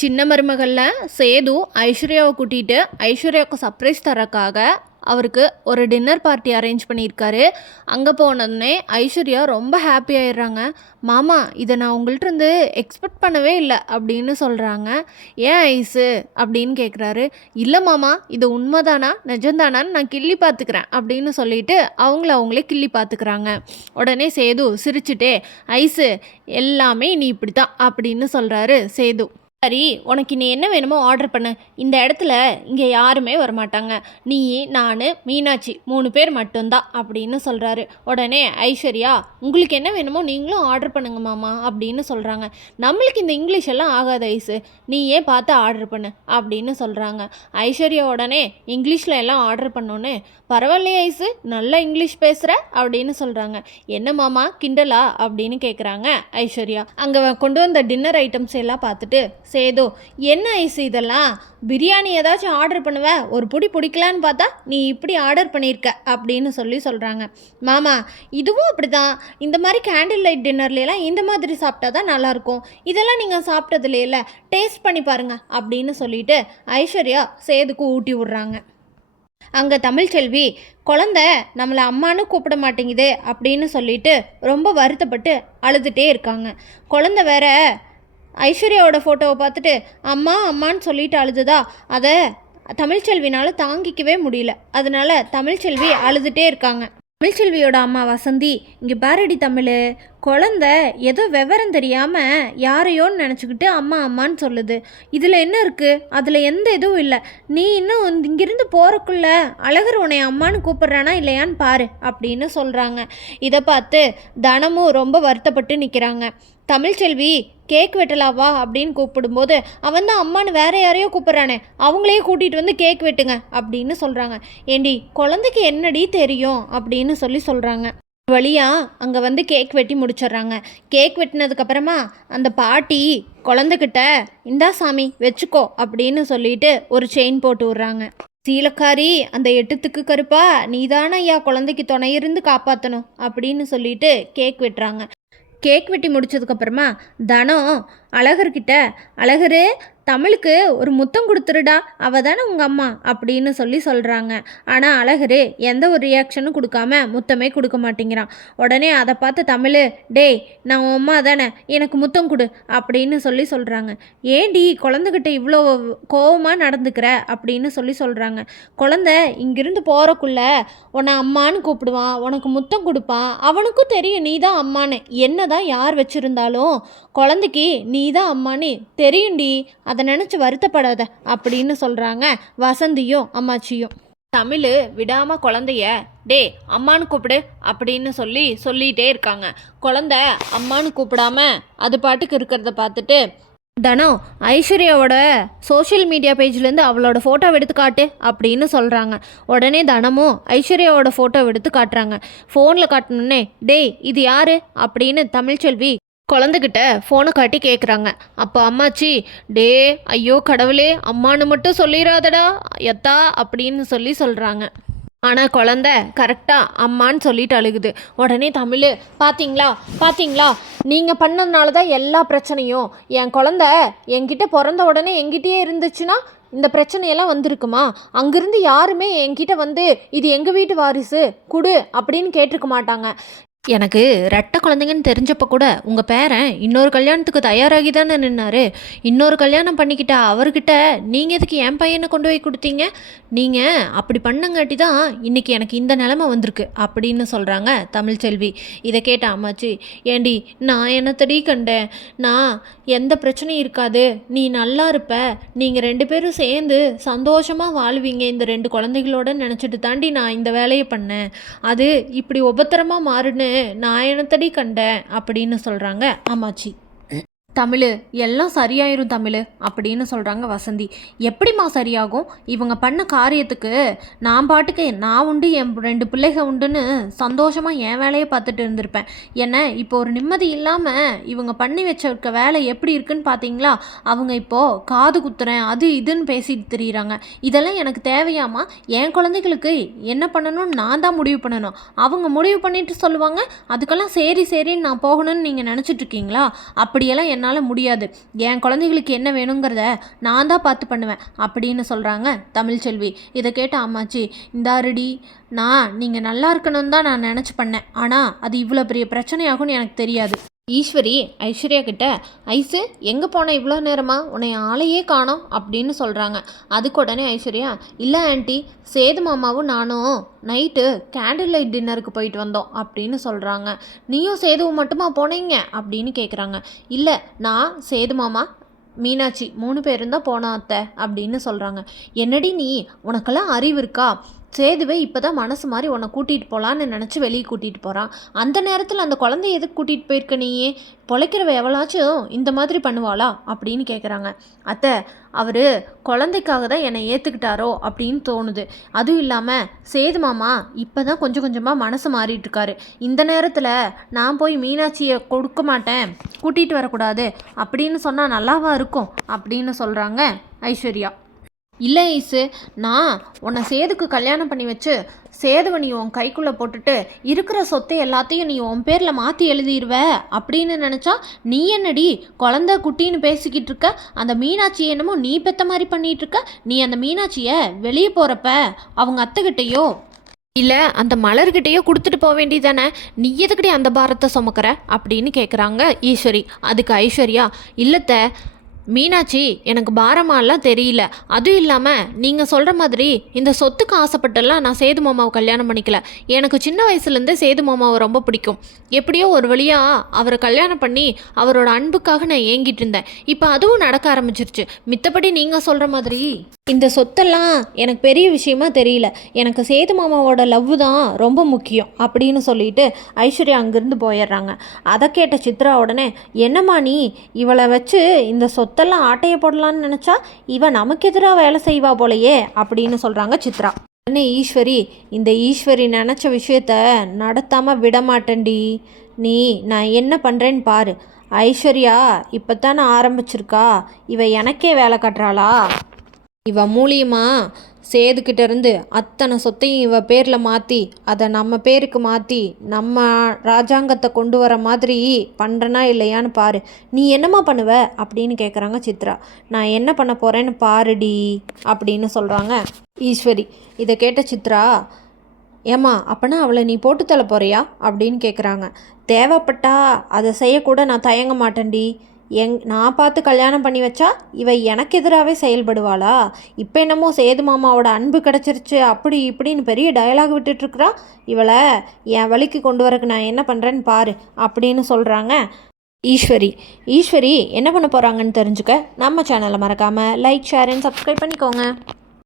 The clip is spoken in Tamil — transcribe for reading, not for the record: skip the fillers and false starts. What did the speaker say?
சின்ன மருமகளில் சேது ஐஸ்வர்யாவை கூட்டிகிட்டு ஐஸ்வர்யாவுக்கு சர்ப்ரைஸ் தரக்காக அவருக்கு ஒரு டின்னர் பார்ட்டி அரேஞ்ச் பண்ணியிருக்காரு. அங்கே போனதுனே ஐஸ்வர்யா ரொம்ப ஹாப்பி ஆயிடுறாங்க. மாமா, இதை நான் உங்கள்கிட்ட எக்ஸ்பெக்ட் பண்ணவே இல்லை அப்படின்னு சொல்கிறாங்க. ஏன் ஐஸு அப்படின்னு கேட்குறாரு. இல்லை மாமா, இது உண்மைதானா நிஜம்தானான்னு நான் கிள்ளி பார்த்துக்கிறேன் அப்படின்னு சொல்லிட்டு அவங்களே கிள்ளி பார்த்துக்கிறாங்க. உடனே சேது சிரிச்சுட்டே, ஐஸு எல்லாமே நீ இப்படி தான் அப்படின்னு சொல்கிறாரு சேது. சரி, உனக்கு நீ என்ன வேணுமோ ஆர்டர் பண்ணு. இந்த இடத்துல இங்கே யாருமே வரமாட்டாங்க. நீ, நான், மீனாட்சி 3 பேர் மட்டும்தான் அப்படின்னு சொல்கிறாரு. உடனே ஐஸ்வர்யா, உங்களுக்கு என்ன வேணுமோ நீங்களும் ஆர்டர் பண்ணுங்க மாமா அப்படின்னு சொல்கிறாங்க. நம்மளுக்கு இந்த இங்கிலீஷ் எல்லாம் ஆகாது ஐஸு, நீயே பார்த்து ஆர்டர் பண்ணு அப்படின்னு சொல்கிறாங்க. ஐஸ்வர்யா உடனே இங்கிலீஷில் எல்லாம் ஆர்டர் பண்ணோன்னு, பரவாயில்லையே ஐஸு, நல்லா இங்கிலீஷ் பேசுகிற அப்படின்னு சொல்கிறாங்க. என்ன மாமா கிண்டலா அப்படின்னு கேட்குறாங்க ஐஸ்வர்யா. அங்கே கொண்டு வந்த டின்னர் ஐட்டம்ஸ் எல்லாம் பார்த்துட்டு சேது, என்ன ஐஸு இதெல்லாம், பிரியாணி ஏதாச்சும் ஆர்டர் பண்ணுவ, ஒரு புடி பிடிக்கலான்னு பார்த்தா நீ இப்படி ஆர்டர் பண்ணியிருக்க அப்படின்னு சொல்கிறாங்க. மாமா, இதுவும் அப்படி தான், இந்த மாதிரி கேண்டில் லைட் டின்னர்லாம் இந்த மாதிரி சாப்பிட்டா தான் நல்லாயிருக்கும், இதெல்லாம் நீங்கள் சாப்பிட்டதுல இல்லை, டேஸ்ட் பண்ணி பாருங்க அப்படின்னு சொல்லிட்டு ஐஸ்வர்யா சேதுக்கு ஊட்டி விட்றாங்க. அங்கே தமிழ்ச்செல்வி, குழந்த நம்மளை அம்மானு கூப்பிட மாட்டேங்குது அப்படின்னு சொல்லிட்டு ரொம்ப வருத்தப்பட்டு அழுதுகிட்டே இருக்காங்க. குழந்த வேற ஐஸ்வர்யாவோட ஃபோட்டோவை பார்த்துட்டு அம்மா அம்மான்னு சொல்லிட்டு அழுதுதா, அதை தமிழ்ச்செல்வினால் தாங்கிக்கவே முடியல. அதனால தமிழ்ச்செல்வி அழுதுகிட்டே இருக்காங்க. தமிழ்ச்செல்வியோட அம்மா வசந்தி, இங்கே பாரடி தமிழ், குழந்த ஏதோ விவரம் தெரியாமல் யாரையோன்னு நினச்சிக்கிட்டு அம்மா அம்மான்னு சொல்லுது, இதில் என்ன இருக்குது, அதில் எந்த இதுவும் இல்லை, நீ இன்னும் இங்கிருந்து போகிறக்குள்ள அழகர் உன்னை அம்மானு கூப்பிட்றானா இல்லையான்னு பாரு அப்படின்னு சொல்கிறாங்க. இதை பார்த்து தனமும் ரொம்ப வருத்தப்பட்டு நிற்கிறாங்க. தமிழ்ச்செல்வி, கேக் வெட்டலாவா அப்படின்னு கூப்பிடும்போது, அவன் தான் அம்மானு வேற யாரையோ கூப்பிட்றானே, அவங்களையே கூட்டிகிட்டு வந்து கேக் வெட்டுங்க அப்படின்னு சொல்கிறாங்க. ஏண்டி, குழந்தைக்கு என்னடி தெரியும் அப்படின்னு சொல்கிறாங்க. வழியாக அங்கே வந்து கேக் வெட்டி முடிச்சிடுறாங்க. கேக் வெட்டினதுக்கப்புறமா அந்த பாட்டி குழந்தைகிட்ட, இந்தா சாமி வச்சுக்கோ அப்படின்னு சொல்லிட்டு ஒரு செயின் போட்டு விட்றாங்க. சீலக்காரி, அந்த 8 கருப்பா, நீதான ஐயா குழந்தைக்கு துணை இருந்து காப்பாற்றணும் அப்படின்னு சொல்லிட்டு கேக் வெட்டுறாங்க. கேக் வெட்டி முடிச்சதுக்கப்புறமா தனம் அழகர்கிட்ட, அழகரு, தமிழுக்கு ஒரு முத்தம் கொடுத்துருடா, அவள் தானே உங்கள் அம்மா அப்படின்னு சொல்கிறாங்க. ஆனால் அழகரு எந்த ஒரு ரியாக்ஷனும் கொடுக்காம முத்தமே கொடுக்க மாட்டேங்கிறான். உடனே அதை பார்த்து தமிழ், டேய் நான் உன் அம்மா தானே, எனக்கு முத்தம் கொடு அப்படின்னு சொல்கிறாங்க. ஏண்டி குழந்தைகிட்ட இவ்வளோ கோவமாக நடந்துக்கிற அப்படின்னு சொல்கிறாங்க. குழந்தை இங்கிருந்து போகிறக்குள்ள உன்னை அம்மானு கூப்பிடுவான், உனக்கு முத்தம் கொடுப்பான், அவனுக்கும் தெரியும் நீ தான் அம்மானு, என்ன தான் யார் வச்சுருந்தாலும் குழந்தைக்கு நீ தான் அம்மானு தெரியும்டி, அதை நினச்சி வருத்தப்படாத அப்படின்னு சொல்கிறாங்க வசந்தியும் அம்மாச்சியும். தமிழ் விடாமல் குழந்தைய, டே அம்மானு கூப்பிடு அப்படின்னு சொல்லிகிட்டே இருக்காங்க. குழந்த அம்மானு கூப்பிடாம அது பாட்டுக்கு இருக்கிறத பார்த்துட்டு தனம், ஐஸ்வர்யாவோட சோஷியல் மீடியா பேஜ்லேருந்து அவளோட ஃபோட்டோ எடுத்து காட்டு அப்படின்னு சொல்கிறாங்க. உடனே தனமும் ஐஸ்வர்யாவோட ஃபோட்டோ எடுத்து காட்டுறாங்க. ஃபோனில் காட்டணுன்னே, டேய் இது யார் அப்படின்னு தமிழ்ச்செல்வி குழந்தைகிட்ட ஃபோனை காட்டி கேட்குறாங்க. அப்போ அம்மாச்சி, டே ஐயோ கடவுளே, அம்மானு மட்டும் சொல்லிடாதடா எத்தா அப்படின்னு சொல்கிறாங்க. ஆனால் குழந்த கரெக்டாக அம்மான்னு சொல்லிட்டு அழுகுது. உடனே தமிழ், பார்த்தீங்களா நீங்கள் பண்ணதுனால தான் எல்லா பிரச்சனையும், என் குழந்த என்கிட்ட பிறந்த உடனே என்கிட்டயே இருந்துச்சுன்னா இந்த பிரச்சனையெல்லாம் வந்திருக்குமா, அங்கேருந்து யாருமே என்கிட்ட வந்து இது எங்கள் வீட்டு வாரிசு குடு அப்படின்னு கேட்டிருக்க மாட்டாங்க. எனக்கு ரெட்டை குழந்தைங்கன்னு தெரிஞ்சப்போ கூட உங்கள் பேரன் இன்னொரு கல்யாணத்துக்கு தயாராகி தானே நின்னார், இன்னொரு கல்யாணம் பண்ணிக்கிட்ட அவர்கிட்ட நீங்கள் எதுக்கு என் பையனை கொண்டு போய் கொடுத்தீங்க, நீங்கள் அப்படி பண்ணங்காட்டி தான் இன்றைக்கி எனக்கு இந்த நிலமை வந்திருக்கு அப்படின்னு சொல்கிறாங்க தமிழ்ச்செல்வி. இதை கேட்ட அம்மாச்சி, ஏண்டி நான் என்னத்தடி கண்டேன், நான் எந்த பிரச்சனையும் இருக்காது, நீ நல்லா இருப்ப, நீங்கள் 2 பேரும் சேர்ந்து சந்தோஷமாக வாழ்வீங்க இந்த 2 குழந்தைகளோட நினச்சிட்டு தாண்டி நான் இந்த வேலையை பண்ணேன், அது இப்படி உபத்திரமாக மாறுன்னு நான் என்னத்தடி கண்டேன் அப்படின்னு சொல்கிறாங்க அம்மாச்சி. தமிழ், எல்லாம் சரியாயிரும் தமிழ் அப்படின்னு சொல்கிறாங்க வசந்தி. எப்படிம்மா சரியாகும், இவங்க பண்ண காரியத்துக்கு நான் பாட்டுக்கு நான் உண்டு என் 2 பிள்ளைகள் உண்டுன்னு சந்தோஷமாக என் வேலையை பார்த்துட்டு இருந்திருப்பேன். என்ன இப்போ ஒரு நிம்மதி இல்லாமல் இவங்க பண்ணி வச்சிருக்க வேலை எப்படி இருக்குன்னு பார்த்தீங்களா, அவங்க இப்போது காது குத்துறேன் அது இதுன்னு பேசிட்டு திரியிறாங்க, இதெல்லாம் எனக்கு தேவையாமா, என் குழந்தைகளுக்கு என்ன பண்ணணும்னு நான் தான் முடிவு பண்ணணும், அவங்க முடிவு பண்ணிட்டு சொல்லுவாங்க அதுக்கெல்லாம் சரின்னு நான் போகணும்னு நீங்கள் நினச்சிட்ருக்கீங்களா, அப்படியெல்லாம் என்னால் முடியாது. என் குழந்தைகளுக்கு என்ன வேணுங்கிறத நான் தான் பார்த்து பண்ணுவேன் அப்படின்னு சொல்கிறாங்க தமிழ்ச்செல்வி. இதை கேட்ட அம்மாச்சி, இந்தாருடி, நீங்கள் நல்லா இருக்கணும்னு தான் நான் நினச்சி பண்ணேன். ஆனால் அது இவ்வளோ பெரிய பிரச்சனையாகும்னு எனக்கு தெரியாது. ஈஸ்வரி ஐஸ்வர்யா கிட்ட, ஐஸு எங்கே போன இவ்வளோ நேரமா, உன்னை ஆளையே காணோம் அப்படின்னு சொல்கிறாங்க. அதுக்கு உடனே ஐஸ்வர்யா, இல்லை ஆண்டி, சேது மாமாவும் நானும் நைட்டு கேண்டில் லைட் டின்னருக்கு போயிட்டு வந்தோம் அப்படின்னு சொல்கிறாங்க. நீயும் சேதுவும் மட்டுமா போனீங்க அப்படின்னு கேட்குறாங்க. இல்லை, நான், சேது மாமா, மீனாட்சி 3 பேரும் தான் போனோம் அத்தை அப்படின்னு சொல்கிறாங்க. என்னடி நீ, உனக்கெல்லாம் அறிவு இருக்கா? சேதுவே இப்போ தான் மனசு மாதிரி உன்னை கூட்டிகிட்டு போகலான்னு நினச்சி வெளியே கூட்டிகிட்டு போகிறான். அந்த நேரத்தில் அந்த குழந்தைய எதுக்கு கூட்டிகிட்டு போயிருக்க நீயே? பொழைக்கிறவ எவ்வளாச்சும் இந்த மாதிரி பண்ணுவாளா அப்படின்னு கேட்குறாங்க. அத்தை, அவர் குழந்தைக்காக தான் என்னை ஏற்றுக்கிட்டாரோ அப்படின்னு தோணுது. அதுவும் இல்லாமல் சேது மாமா இப்போ தான் கொஞ்சம் கொஞ்சமாக மனசு மாறிட்டுருக்காரு. இந்த நேரத்தில் நான் போய் மீனாட்சியை கொடுக்க மாட்டேன், கூட்டிகிட்டு வரக்கூடாது அப்படின்னு சொன்னால் நல்லாவா இருக்கும் அப்படின்னு சொல்கிறாங்க ஐஸ்வர்யா. இல்லை ஐஸு, நான் உன்னை சேதுக்கு கல்யாணம் பண்ணி வச்சு சேதுவை நீ உன் கைக்குள்ளே போட்டுட்டு இருக்கிற சொத்தை எல்லாத்தையும் நீ உன் பேரில் மாற்றி எழுதிடுவ அப்படின்னு நினச்சா நீ என்னடி குழந்தை குட்டின்னு பேசிக்கிட்டு இருக்க? அந்த மீனாட்சி என்னமோ நீ பெற்ற மாதிரி பண்ணிகிட்டு இருக்க. நீ அந்த மீனாட்சியை வெளியே போகிறப்ப அவங்க அத்தைக்கிட்டேயோ இல்லை அந்த மலர்கிட்டையோ கொடுத்துட்டு போக வேண்டியதானே, நீ எதுக்கிட்டே அந்த பாரத்தை சுமக்கிற அப்படின்னு கேட்குறாங்க ஈஸ்வரி. அதுக்கு ஐஸ்வர்யா, இல்லைத்த, மீனாட்சி எனக்கு பாரமாலாம் தெரியல. அதுவும் இல்லாமல் நீங்கள் சொல்கிற மாதிரி இந்த சொத்துக்கு ஆசைப்பட்டெல்லாம் நான் சேது மாமாவை கல்யாணம் பண்ணிக்கல. எனக்கு சின்ன வயசுலேருந்தே சேது மாமாவை ரொம்ப பிடிக்கும். எப்படியோ ஒரு வழியாக அவரை கல்யாணம் பண்ணி அவரோட அன்புக்காக நான் ஏங்கிட்டு இருந்தேன். இப்போ அதுவும் நடக்க ஆரம்பிச்சிருச்சு. மித்தபடி நீங்கள் சொல்கிற மாதிரி இந்த சொத்தெல்லாம் எனக்கு பெரிய விஷயமா தெரியல. எனக்கு சேது மாமாவோட லவ் தான் ரொம்ப முக்கியம் அப்படின்னு சொல்லிட்டு ஐஸ்வர்யா அங்கேருந்து போயிடுறாங்க. அதை கேட்ட சித்ரா உடனே, என்னம்மா நீ இவளை வச்சு இந்த சொத்தெல்லாம் ஆட்டையை போடலான்னு நினச்சா இவன் நமக்கு எதிராக வேலை செய்வா போலையே அப்படின்னு சொல்கிறாங்க சித்ரா. உடனே ஈஸ்வரி, இந்த ஈஸ்வரி நினச்ச விஷயத்த நடத்தாமல் விட மாட்டேன்டி. நான் என்ன பண்ணுறேன்னு பாரு. ஐஸ்வர்யா இப்போ தானே ஆரம்பிச்சிருக்கா, இவ எனக்கே வேலை கட்டுறாளா? இவ மூலியமா சேதுக்கிட்ட இருந்து அத்தனை சொத்தையும் இவ பேரில் மாற்றி அதை நம்ம பேருக்கு மாற்றி நம்ம ராஜாங்கத்தை கொண்டு வர மாதிரி பண்ணுறனா இல்லையான்னு பாரு. நீ என்னம்மா பண்ணுவ அப்படின்னு கேட்குறாங்க சித்ரா. நான் என்ன பண்ண போகிறேன்னு பாருடி அப்படின்னு சொல்கிறாங்க ஈஸ்வரி. இதை கேட்ட சித்ரா, ஏம்மா அப்பனா அவளை நீ போட்டு தள்ள போறியா அப்படின்னு கேட்குறாங்க. தேவைப்பட்டா அதை செய்யக்கூட நான் தயங்க மாட்டேன்டி. நான் பார்த்து கல்யாணம் பண்ணி வச்சா இவ எனக்கு எதிராகவே செயல்படுவாளா? இப்போ என்னமோ சேது மாமாவோட அன்பு கிடச்சிருச்சு அப்படி இப்படின்னு பெரிய டயலாக் விட்டுட்ருக்குறா. இவளை என் வழிக்கு கொண்டு வரக்கு நான் என்ன பண்ணுறேன்னு பாரு அப்படின்னு சொல்கிறாங்க ஈஸ்வரி என்ன பண்ண போகிறாங்கன்னு தெரிஞ்சுக்க நம்ம சேனலை மறக்காமல் லைக், ஷேர் அண்ட் சப்ஸ்கிரைப் பண்ணிக்கோங்க.